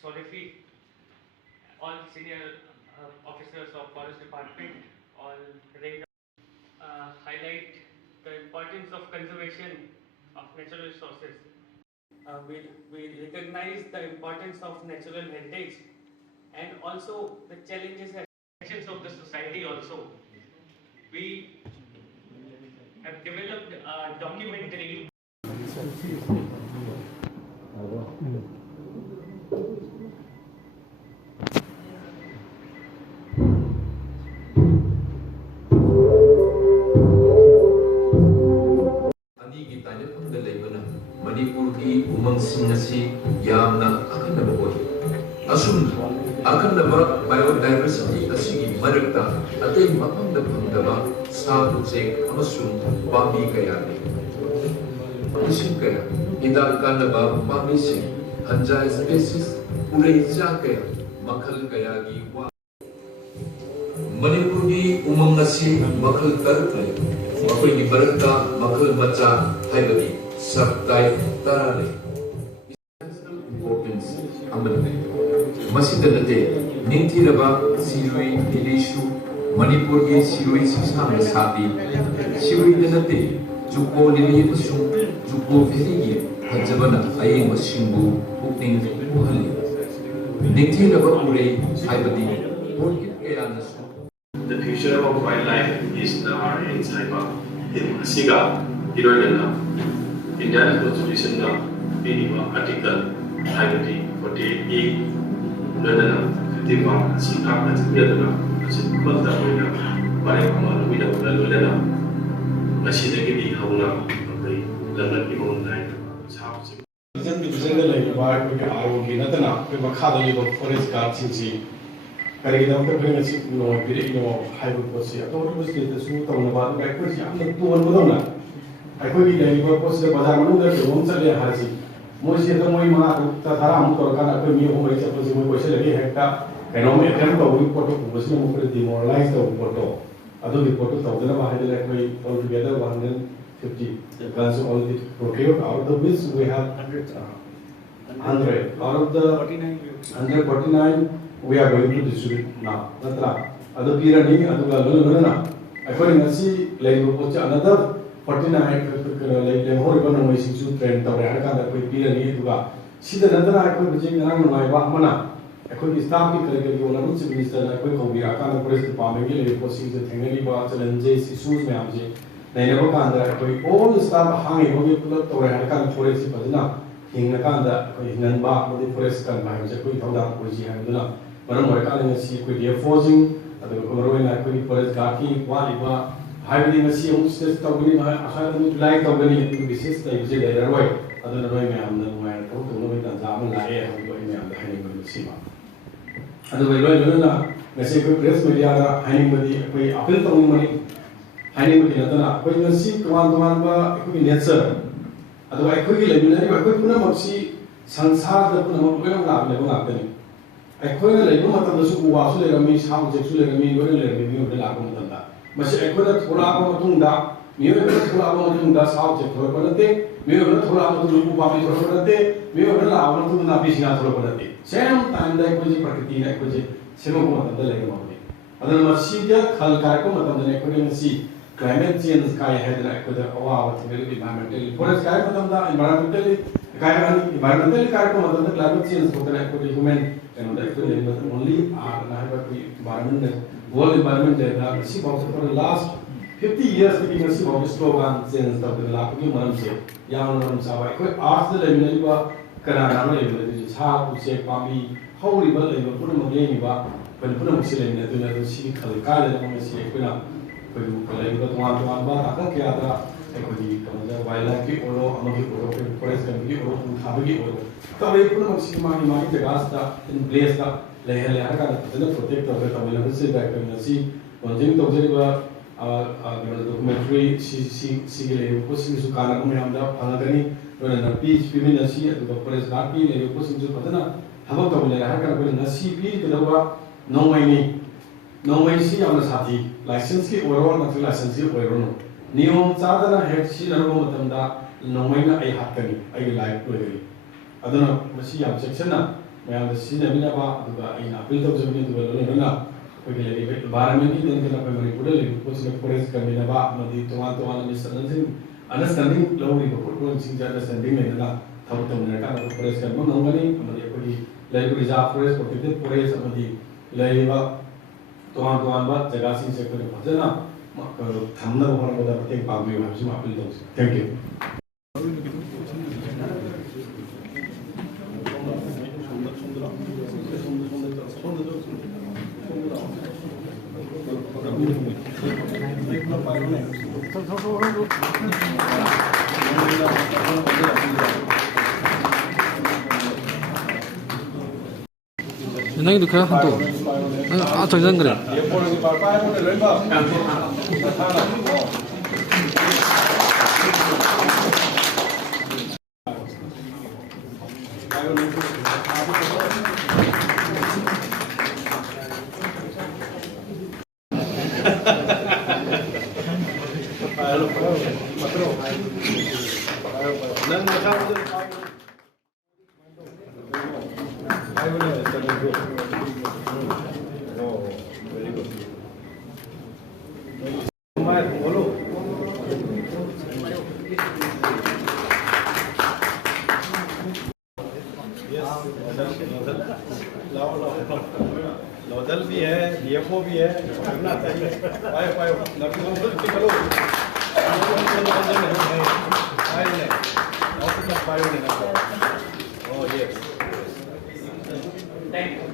Solifi, all senior officers of Forest Department, all range highlight the importance of conservation of natural resources. We recognize the importance of natural heritage and also the challenges and actions of the society also. We have developed a documentary. Manipur ki umang singasi yamna akanaba boy. Asum akanaba biodiversity asigi marakta atay mapamda pamdaba sa project amasum pami kaya ni. Pamisim kaya hidal kanaba pamising hanja species uray ja kaya makal kaya gi wa. Manipur ki umang asi makal tarukay. Makoy ni barakta makal macha haybadi. Sabtai tarale importance amane masidalate ningthiraba sirui ilishu Manipur ge sirui sisam sabi sirui danate juko lili pasung juko pheri hajabana ayeng masingbu pukning puhali ningthiraba ure haibadi orchid kaya nasu. The future of wildlife is in our hands. In Asiga, Indian Constitution minimum article 48 London 51 Sikap dan Singapura sebab tak boleh barang amal lebih dahulu London masih lagi di haula sampai London di online sahab sih. Division lagi baik ke arah kita na ke makha lagi forest guard sih. Kalau kita untuk beri nasi no beri no highway posi atau urus kita semua tahu nama baik pun siapa nak tuan betul nak. Aku di dalam posi bazar mana dah belum sahaja haji. Mesti itu moi mana tertara amu kalau kan aku miu moi siapa sih moi posi lagi hekta. Kalau moi kan tahu ini foto posi mau pergi demoralize tahu foto. Atau di foto tahu dah bahaya dah aku altogether 150 guns already procured. Out of which we have 100. Out of the 149. We are going to distribute now. Natra, other period, other Luna. According to see, like another 49 like horrible noise to train the Raka that we period to go. See the Natra, I could be taking around my Bahmana. I could be starting to go on a minister, I could be a kind of press department, proceeds the Tangani Bats and JC Shoes Mamji. They never can that all the staff hanging on the Raka forest, but enough. Hingakanda, Hinanba, the forest can buy a quick down, which you have done. Orang mereka yang nasi kuih dia forging atau kemudian nak kuih forest kaki, kualiba, highway nasi yang stres tahu ni, asal tu like tahu ni itu bisnis tapi bisa dari Roy atau Roy macam mana tahu tu Roy tak zaman lagi yang Roy macam dah ini bersih mah. Atau Roy mana nasi kuih press media ada ini beri kuih apel tahu ni, ini beri nanti nak kuih nasi kawan-kawan ba kuih nature atau kuih lagi ni, kuih pun nak mesti sansar dah pun nak kuih nak apa ni. Ekonomi lagi pun macam tu suku le kami saham cek le kami boleh le kami boleh lakukan macam tu. Masih ekonomi thola apa macam dah, miu thola apa macam dah saham cek thola apa nanti, miu thola apa macam lupa kami thola apa nanti, miu apa macam nabi singa thola apa nanti. Same time dah ekonomi prakriti dah ekonomi semua macam tu lagi macam ni. Adanya masih dia hal kaya macam tu ekonomi masih climate change kaya ada dah ekonomi awal macam ni environmental, forest kaya macam tu environmental kaya macam tu climate change macam ekonomi human. And that could only environment, world environment data. See, for the last 50 years, we can see about the slogan since the last few months. Young ones are quite asked the level Canada, which is hard to say, Pami, how we will put them again, when put them in the see Kalika, and see Equina, when you collect one, but I can't equity, wildlife or forest and people who have it. Tapi pun masih mani tegasta in place dah leher kan kita protect orang kami lalu sih baik kami nasi konting tu jadi bah documentary si leher pun si suka nak kami hamda panggani orang beach pimin nasi atau forest garden leher pun si suka na hamda kami leher kan kami nasi pi kita bah Nongmei si yang nasati license ki orang nanti license ki orang niom cara na head si lalu macam dah Nongmei na ay hat kami ay live tu ada. Adana masih yang section na मैं आदि सीने बिना बा दुगा in appeal तो जब नहीं दुगा लोग ना कोई के लिए environment की दिन के ना कोई मणिपुर ले कुछ लोग forest का बिना बा मधी तो वाला understanding लोग नहीं को सिंग understanding में ना था तो मैंने कहा तो forest का मन होगा नहीं मधी कोई ले कोई reserve forest protected forest मधी ले बा तो बात जगह सिंग से कोई भजना थमना होना बता प्रत्येक पाग में हम सिर्फ अपील तो thank you Nang itu kaya hantu, jangan keren. Nodal भी है, डीएफओ भी है, करना चाहिए। पायो पायो, नबी नोडल की करो। पायो ने, ऑफिसर पायो ने ना। Oh yes. Thank you.